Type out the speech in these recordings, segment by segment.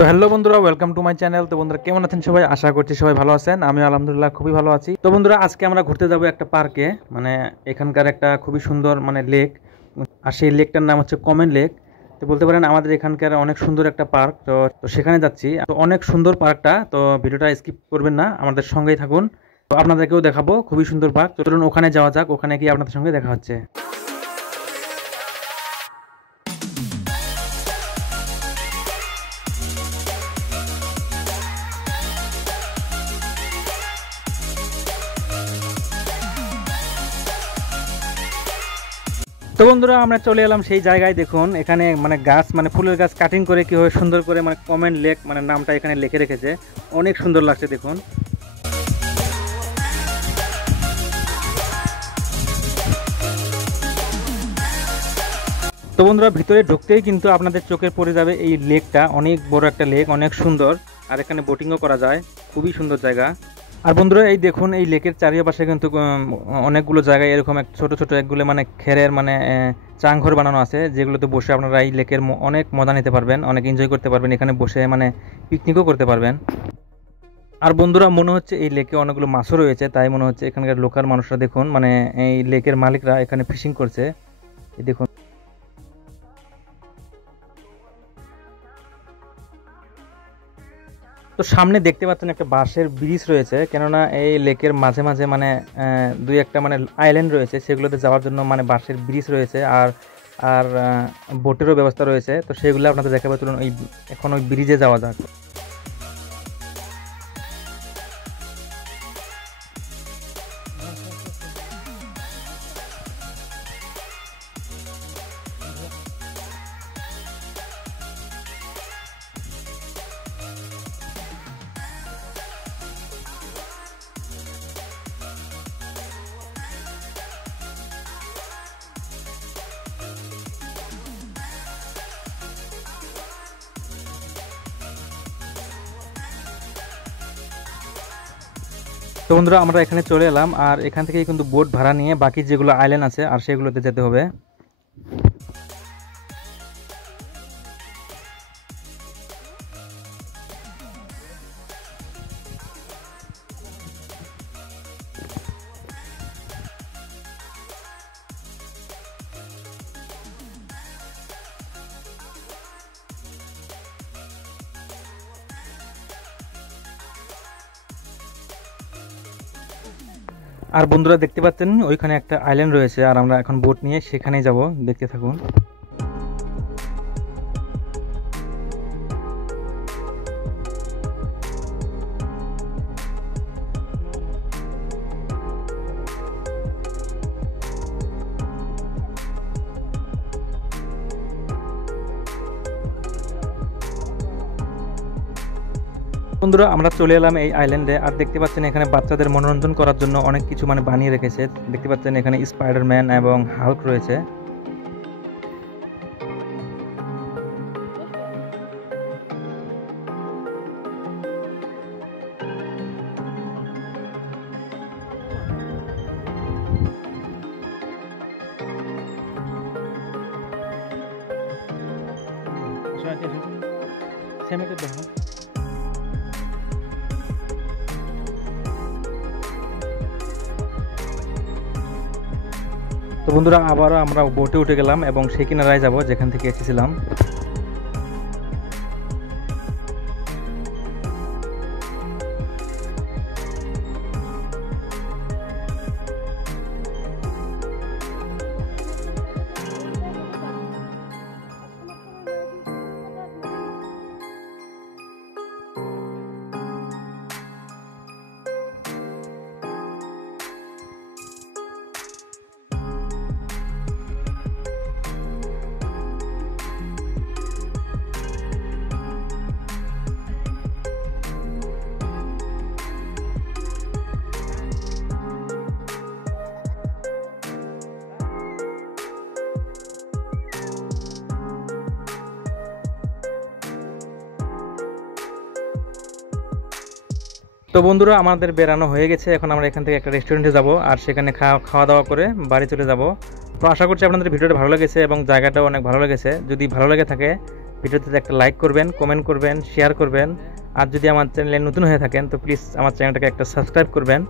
তো হ্যালো বন্ধুরা, welcome to my channel. তো বন্ধুরা কেমন আছেন সবাই? আশা করছি সবাই ভালো আছেন। আমি আলহামদুলিল্লাহ খুবই ভালো আছি। তো বন্ধুরা আজকে আমরা ঘুরতে যাব একটা পার্কে, মানে এখানকার একটা খুবই সুন্দর মানে লেক, আর সেই লেকটার নাম হচ্ছে কমেন লেক। তো বলতে পারেন আমাদের এখানকার অনেক সুন্দর একটা পার্ক। তো সেখানে যাচ্ছি। তো অনেক সুন্দর পার্কটা, তো ভিডিওটা স্কিপ করবেন না, আমাদের সঙ্গেই থাকুন। তো আপনাদেরকেও দেখাবো খুবই সুন্দর পার্ক। তো চলুন ওখানে যাওয়া যাক, ওখানে গিয়ে আপনাদের সঙ্গে দেখা হচ্ছে। তো বন্ধুরা আমরা চলে এলাম সেই জায়গায়। দেখুন এখানে মানে গাছ, মানে ফুলের গাছ কাটিং করে কীভাবে সুন্দর করে মানে কমেন লেক মানে নামটা এখানে লিখে রেখেছে। অনেক সুন্দর লাগছে দেখুন। তো বন্ধুরা ভিতরে ঢুকতেই কিন্তু আপনাদের চোখে পড়ে যাবে এই লেকটা। অনেক বড় একটা লেক, অনেক সুন্দর, আর এখানে বোটিংও করা যায়। খুবই সুন্দর জায়গা। আর বন্ধুরা এই দেখুন এই লেকের চারিপাশে কিন্তু অনেকগুলো জায়গায় এরকম এক ছোট ছোট একগুলো মানে খেরের মানে চাংঘর বানানো আছে, যেগুলোতে বসে আপনারা এই লেকের অনেক মজা নিতে পারবেন, অনেক এনজয় করতে পারবেন, এখানে বসে মানে পিকনিকও করতে পারবেন। আর বন্ধুরা মনে হচ্ছে এই লেকে অনেকগুলো মাছও রয়েছে, তাই মনে হচ্ছে এখানকার লোকাল মানুষরা দেখুন মানে এই লেকের মালিকরা এখানে ফিশিং করছে। এই দেখুন। তো সামনে দেখতে পাচ্ছেন একটা বাঁশের ব্রিজ রয়েছে, কেননা এই লেকের মাঝে মাঝে মানে দুই একটা মানে আইল্যান্ড রয়েছে, সেগুলোতে যাওয়ার জন্য মানে বাঁশের ব্রিজ রয়েছে, আর আর বোটেরও ব্যবস্থা রয়েছে। তো সেগুলো আপনাদের দেখাবো, চলুন ওই এখন ওই ব্রিজে যাওয়া যাক। তো বন্ধুরা আমরা এখানে চলে এলাম, আর এখান থেকে কিন্তু বোট ভাড়া নিয়ে বাকি যেগুলো আইল্যান্ড আছে আর সেগুলোতে যেতে হবে। আর বন্ধুরা দেখতে পাচ্ছেন ওইখানে একটা আইল্যান্ড রয়েছে, আর আমরা এখন বোট নিয়ে সেখানেই যাব, দেখতে থাকুন। বন্ধুরা আমরা চলে এলাম এই আইল্যান্ডে, আর দেখতে পাচ্ছেন এখানে বাচ্চাদের মনোরঞ্জন করার জন্য অনেক কিছু মানে বানিয়ে রেখেছে। দেখতে পাচ্ছেন এখানে স্পাইডারম্যান এবং হাল্ক রয়েছে। তো বন্ধুরা আবারও আমরা বোটে উঠে গেলাম এবং সেই কিনারায় যাব যেখান থেকে এসেছিলাম। তো বন্ধুরা আমাদের বেড়ানো হয়ে গেছে, এখন আমরা এখান থেকে একটা রেস্টুরেন্টে যাব, আর সেখানে খাওয়া দাওয়া করে বাড়ি চলে যাব। তো আশা করছি আপনাদের ভিডিওটা ভালো লেগেছে এবং জায়গাটাও অনেক ভালো লেগেছে। যদি ভালো লেগে থাকে ভিডিওতে একটা লাইক করবেন, কমেন্ট করবেন, শেয়ার করবেন। আর যদি আমার চ্যানেলে নতুন হয়ে থাকেন তো প্লিজ আমার চ্যানেলটাকে একটা সাবস্ক্রাইব করবেন।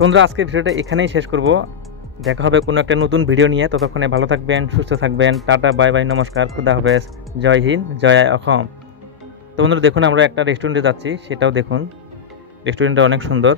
বন্ধুরা আজকের ভিডিওটা এখানেই শেষ করব। দেখা হবে কোনো একটা নতুন ভিডিও নিয়ে। ততক্ষণে ভালো থাকবেন, সুস্থ থাকবেন। টাটা, বাই বাই, নমস্কার, খুদা হাফেজ, জয় হিন্দ, জয় অসম। তো বন্ধুরা দেখুন আমরা একটা রেস্টুরেন্টে যাচ্ছি, সেটাও দেখুন। রেস্টুরেন্টটা অনেক সুন্দর।